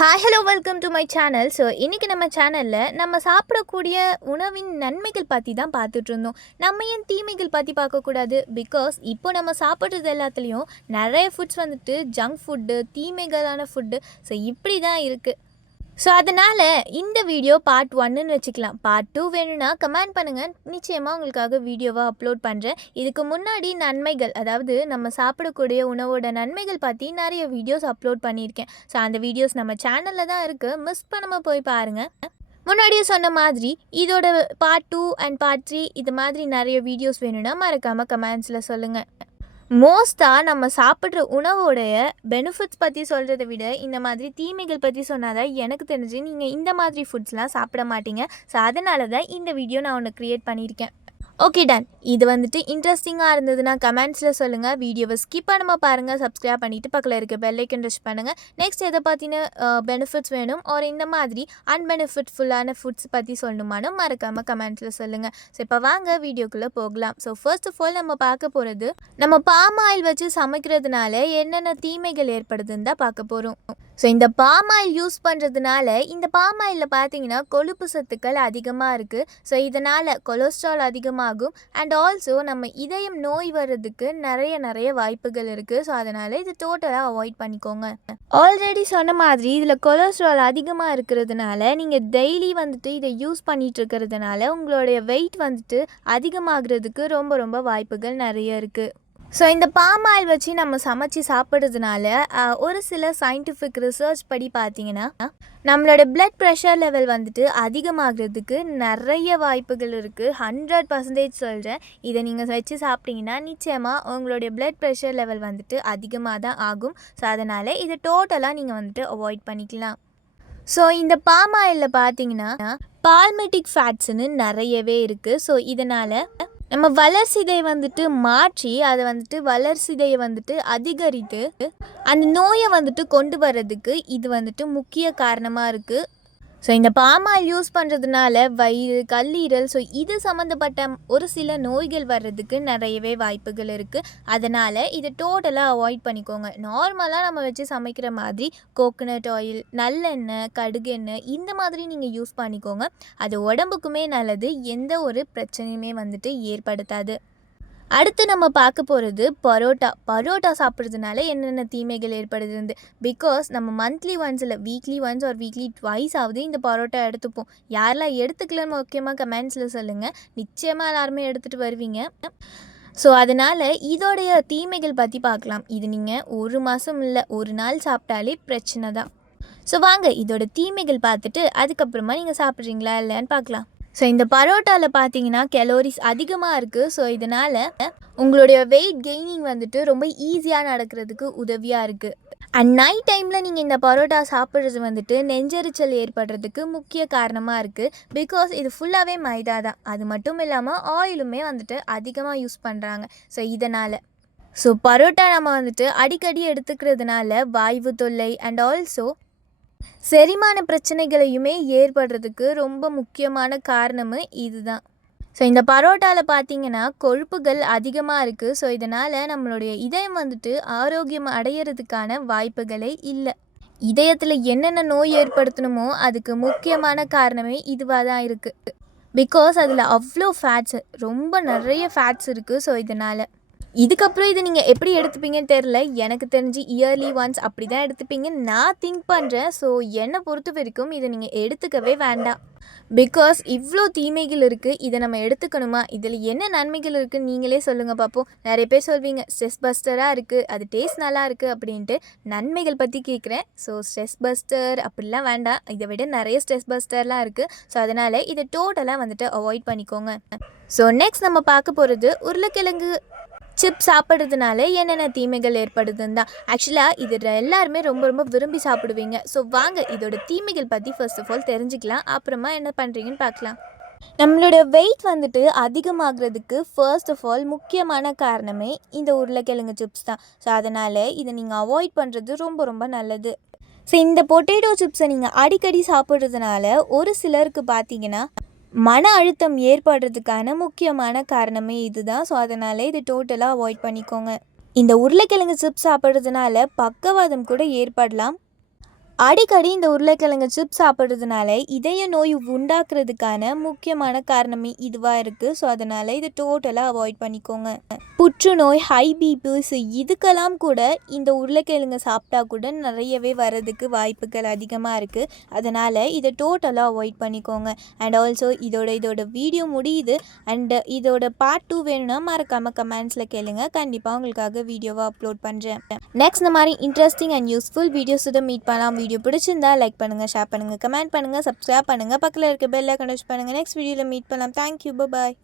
Hi hello welcome to my channel so இன்றைக்கி நம்ம சேனலில் நம்ம சாப்பிடக்கூடிய உணவின் நன்மைகள் பற்றி தான் பார்த்துட்டு இருந்தோம். நம்ம ஏன் தீமைகள் பற்றி பார்க்கக்கூடாது பிகாஸ் இப்போ நம்ம சாப்பிட்றது எல்லாத்துலேயும் நிறைய ஃபுட்ஸ் வந்துட்டு ஜங்க் ஃபுட்டு தீமைகளான ஃபுட்டு ஸோ இப்படி தான் இருக்குது ஸோ அதனால் இந்த வீடியோ பார்ட் ஒன்னுன்னு வச்சுக்கலாம். பார்ட் டூ வேணும்னா கமெண்ட் பண்ணுங்கள் நிச்சயமாக உங்களுக்காக வீடியோவாக அப்லோட் பண்ணுறேன் இதுக்கு முன்னாடி நன்மைகள் அதாவது நம்ம சாப்பிடக்கூடிய உணவோட நன்மைகள் பற்றி நிறைய வீடியோஸ் அப்லோட் பண்ணியிருக்கேன். ஸோ அந்த வீடியோஸ் நம்ம சேனலில் தான் இருக்குது மிஸ் பண்ணாமல் போய் பாருங்கள் முன்னாடியே சொன்ன மாதிரி இதோட part two and part three இது மாதிரி நிறைய வீடியோஸ் வேணும்னா மறக்காமல் கமெண்ட்ஸில் சொல்லுங்கள் மோஸ்ட்டாக நம்ம சாப்பிட்ற உணவோடைய பெனிஃபிட்ஸ் பற்றி சொல்கிறத விட இந்த மாதிரி தீமைகள் பற்றி சொன்னாதான் எனக்கு தெரிஞ்சு நீங்கள் இந்த மாதிரி ஃபுட்ஸ்லாம் சாப்பிட மாட்டீங்க. ஸோ அதனால தான் இந்த வீடியோ நான் ஒன்று க்ரியேட் பண்ணியிருக்கேன். ஓகே டன் இது வந்துட்டு இன்ட்ரெஸ்டிங்காக இருந்ததுன்னா கமெண்ட்ஸில் சொல்லுங்கள் வீடியோவை ஸ்கிப் பண்ணாமல் பாருங்கள் சப்ஸ்கிரைப் பண்ணிவிட்டு பக்கத்தில் இருக்க பெல்லைக்கன் டச் பண்ணுங்கள் நெக்ஸ்ட் எதை பற்றின பெனிஃபிட்ஸ் வேணும்? ஒரு இந்த மாதிரி அன்பெனிஃபிட்ஃபுல்லான ஃபுட்ஸ் பற்றி சொல்லணுமானும் மறக்காமல் கமெண்ட்ஸில் சொல்லுங்கள் ஸோ இப்போ வாங்க வீடியோக்குள்ளே போகலாம். ஸோ ஃபர்ஸ்ட் ஆஃப் ஆல் நம்ம பார்க்க போகிறது நம்ம பாம் ஆயில் வச்சு சமைக்கிறதுனால என்னென்ன தீமைகள் ஏற்படுதுன்னு தான் பார்க்க போகிறோம் ஸோ இந்த பாம் ஆயில் யூஸ் பண்ணுறதுனால இந்த பாம் ஆயிலில் பார்த்தீங்கன்னா கொழுப்பு சத்துக்கள் அதிகமாக இருக்குது ஸோ இதனால் கொலஸ்ட்ரால் அதிகமாகும். அண்ட் ஆல்சோ நம்ம இதயம் நோய் வர்றதுக்கு நிறைய நிறைய வாய்ப்புகள் இருக்குது ஸோ அதனால் இது டோட்டலாக அவாய்ட் பண்ணிக்கோங்க. ஆல்ரெடி சொன்ன மாதிரி இதில் கொலஸ்ட்ரால் அதிகமாக இருக்கிறதுனால நீங்கள் டெய்லி வந்துட்டு இதை யூஸ் பண்ணிகிட்டு இருக்கிறதுனால உங்களுடைய வெயிட் வந்துட்டு அதிகமாகிறதுக்கு ரொம்ப ரொம்ப வாய்ப்புகள் நிறைய இருக்குது ஸோ இந்த பாம் ஆயில் வச்சு நம்ம சமைச்சு சாப்பிட்றதுனால ஒரு சில சயின்டிஃபிக் ரிசர்ச் படி பார்த்தீங்கன்னா நம்மளோட பிளட் ப்ரெஷர் லெவல் வந்துட்டு அதிகமாகிறதுக்கு நிறைய வாய்ப்புகள் இருக்குது ஹண்ட்ரட் பர்சன்டேஜ் சொல்கிறேன் இதை நீங்கள் வச்சு சாப்பிட்டீங்கன்னா நிச்சயமாக உங்களுடைய பிளட் ப்ரெஷர் லெவல் வந்துட்டு அதிகமாக தான் ஆகும். ஸோ அதனால் இதை டோட்டலாக நீங்கள் வந்துட்டு அவாய்ட் பண்ணிக்கலாம். ஸோ இந்த பாம் ஆயிலில் பார்த்தீங்கன்னா பால்மெட்டிக் ஃபேட்ஸ்னு நிறையவே இருக்குது ஸோ இதனால் நம்ம வளர்சிதையை வந்துட்டு மாற்றி அதை வந்துட்டு வளர்சிதையை வந்துட்டு அதிகரித்து அந்த நோயை வந்துட்டு கொண்டு வர்றதுக்கு இது வந்துட்டு முக்கிய காரணமாக இருக்குது ஸோ இந்த பாமாயில் யூஸ் பண்ணுறதுனால வயிறு கல்லீரல் ஸோ இது சம்மந்தப்பட்ட ஒரு சில நோய்கள் வர்றதுக்கு நிறையவே வாய்ப்புகள் இருக்குது அதனால் இதை டோட்டலாக அவாய்ட் பண்ணிக்கோங்க. நார்மலாக நம்ம வச்சு சமைக்கிற மாதிரி கோகனட் ஆயில் நல்லெண்ணெய் கடுகெண்ணெய் இந்த மாதிரி நீங்கள் யூஸ் பண்ணிக்கோங்க. அது உடம்புக்குமே நல்லது. எந்த ஒரு பிரச்சனையுமே வந்துட்டு ஏற்படுத்தாது. அடுத்து நம்ம பார்க்க போகிறது பரோட்டா. பரோட்டா சாப்பிட்றதுனால என்னென்ன தீமைகள் ஏற்படுதுன்னு பிகாஸ் நம்ம மந்த்லி ஒன்ஸ் இல்லை வீக்லி ஒன்ஸ் ஒரு வீக்லி ட்வைஸ் ஆகுது இந்த பரோட்டா எடுத்துப்போம். யாரெல்லாம் எடுத்துக்கலன்னு முக்கியமாக கமெண்ட்ஸில் சொல்லுங்கள் நிச்சயமாக எல்லாருமே எடுத்துகிட்டு வருவீங்க. ஸோ அதனால் இதோடைய தீமைகள் பற்றி பார்க்கலாம். இது நீங்கள் ஒரு மாதம் இல்லை ஒரு நாள் சாப்பிட்டாலே பிரச்சனை தான். ஸோ வாங்க இதோட தீமைகள் பார்த்துட்டு அதுக்கப்புறமா நீங்கள் சாப்பிட்றீங்களா இல்லைன்னு பார்க்கலாம். ஸோ இந்த பரோட்டாவில் பார்த்தீங்கன்னா கெலோரிஸ் அதிகமாக இருக்குது ஸோ இதனால் உங்களுடைய வெயிட் கெய்னிங் வந்துட்டு ரொம்ப ஈஸியாக நடக்கிறதுக்கு உதவியாக இருக்குது அண்ட் நைட் டைமில் நீங்கள் இந்த பரோட்டா சாப்பிட்றது வந்துட்டு நெஞ்செரிச்சல் ஏற்படுறதுக்கு முக்கிய காரணமாக இருக்குது பிகாஸ் இது ஃபுல்லாகவே மைதா தான். அது மட்டும் இல்லாமல் ஆயிலுமே வந்துட்டு அதிகமாக யூஸ் பண்ணுறாங்க ஸோ இதனால். ஸோ பரோட்டா நம்ம வந்துட்டு அடிக்கடி எடுத்துக்கிறதுனால வாய்வு தொல்லை அண்ட் ஆல்சோ செரிமான பிரச்சனைகளையுமே ஏற்படுறதுக்கு ரொம்ப முக்கியமான காரணமும் இதுதான். ஸோ இந்த பரோட்டாவில் பார்த்தீங்கன்னா கொழுப்புகள் அதிகமாக இருக்குது ஸோ இதனால் நம்மளுடைய இதயம் வந்துட்டு ஆரோக்கியம் அடையிறதுக்கான வாய்ப்புகளே இல்லை. இதயத்தில் என்னென்ன நோய் ஏற்படுத்தணுமோ அதுக்கு முக்கியமான காரணமே இதுவாக தான் இருக்குது பிகாஸ் அதில் அவ்வளோ ஃபேட்ஸ் ரொம்ப நிறைய ஃபேட்ஸ் இருக்குது ஸோ இதனால். இதுக்கப்புறம் இதை நீங்கள் எப்படி எடுத்துப்பீங்கன்னு தெரில எனக்கு தெரிஞ்சு இயர்லி ஒன்ஸ் அப்படி தான் எடுத்துப்பீங்க. நான் திங்க் பண்ணுறேன் ஸோ என்னை பொறுத்த வரைக்கும் இதை நீங்கள் எடுத்துக்கவே வேண்டாம். பிகாஸ் இவ்வளோ தீமைகள் இருக்குது இதை நம்ம எடுத்துக்கணுமா? இதில் என்ன நன்மைகள் இருக்குதுன்னு நீங்களே சொல்லுங்கள் பார்ப்போம் நிறைய பேர் சொல்வீங்க ஸ்ட்ரெஸ் பஸ்டராக இருக்குது அது டேஸ்ட் நல்லா இருக்குது அப்படின்ட்டு நன்மைகள் பற்றி கேட்குறேன் ஸோ ஸ்ட்ரெஸ் பஸ்டர் அப்படிலாம் வேண்டாம். இதை விட நிறைய ஸ்ட்ரெஸ் பஸ்டர்லாம் இருக்குது ஸோ அதனால் இதை டோட்டலாக வந்துட்டு அவாய்ட் பண்ணிக்கோங்க. ஸோ நெக்ஸ்ட் நம்ம பார்க்க போகிறது உருளைக்கிழங்கு சிப்ஸ் சாப்பிட்றதுனால என்னென்ன தீமைகள் ஏற்படுதுன்னு தான் ஆக்சுவலாக இது எல்லாருமே ரொம்ப ரொம்ப விரும்பி சாப்பிடுவீங்க. ஸோ வாங்க இதோட தீமைகள் பற்றி ஃபர்ஸ்ட் ஆஃப் ஆல் தெரிஞ்சுக்கலாம். அப்புறமா என்ன பண்ணுறீங்கன்னு பார்க்கலாம். நம்மளோட வெயிட் வந்துட்டு அதிகமாகிறதுக்கு ஃபர்ஸ்ட் ஆஃப் ஆல் முக்கியமான காரணமே இந்த உருளைக்கிழங்கு சிப்ஸ் தான். ஸோ அதனால் இதை நீங்கள் அவாய்ட் பண்ணுறது ரொம்ப ரொம்ப நல்லது. ஸோ இந்த பொட்டேட்டோ சிப்ஸை நீங்கள் அடிக்கடி சாப்பிட்றதுனால ஒரு சிலருக்கு பார்த்தீங்கன்னா மன அழுத்தம் ஏற்படுறதுக்கான முக்கியமான காரணமே இதுதான். ஸோ அதனால் இது டோட்டலாக அவாய்ட் பண்ணிக்கோங்க. இந்த உருளைக்கிழங்கு சிப்ஸ் சாப்பிட்றதுனால பக்கவாதம் கூட ஏற்படலாம். அடிக்கடி இந்த உருளைக்கிழங்கு சிப்ஸ் சாப்பிட்றதுனால இதய நோய் உண்டாக்குறதுக்கான முக்கியமான காரணமே இதுவாக இருக்குது ஸோ அதனால் இதை டோட்டலாக அவாய்ட் பண்ணிக்கோங்க. புற்றுநோய் ஹை பிபிஸ் இதுக்கெல்லாம் கூட இந்த உருளைக்கிழங்கு சாப்பிட்டா கூட நிறையவே வர்றதுக்கு வாய்ப்புகள் அதிகமாக இருக்குது அதனால் இதை டோட்டலாக அவாய்ட் பண்ணிக்கோங்க. அண்ட் ஆல்சோ இதோட இதோட வீடியோ முடியுது. அண்டு இதோட பார்ட் டூ வேணும்னா மறக்காமல் கமெண்ட்ஸில் கேளுங்க. கண்டிப்பாக உங்களுக்காக வீடியோவை அப்லோட் பண்ணுறேன் நெக்ஸ்ட் இந்த மாதிரி இன்ட்ரெஸ்டிங் அண்ட் யூஸ்ஃபுல் வீடியோஸ் இதை மீட் பண்ணலாம். வீடியோ பிடிச்சிருந்தா லைக் பண்ணுங்கள் ஷேர் பண்ணுங்கள் கமெண்ட் பண்ணுங்கள் சப்ஸ்கிரைப் பண்ணுங்கள் பக்கத்தில் இருக்க பெல் ஐக்கன் டச் பண்ணுங்கள் நெக்ஸ்ட் வீடியோவில் மீட் பண்ணலாம். Thank you bye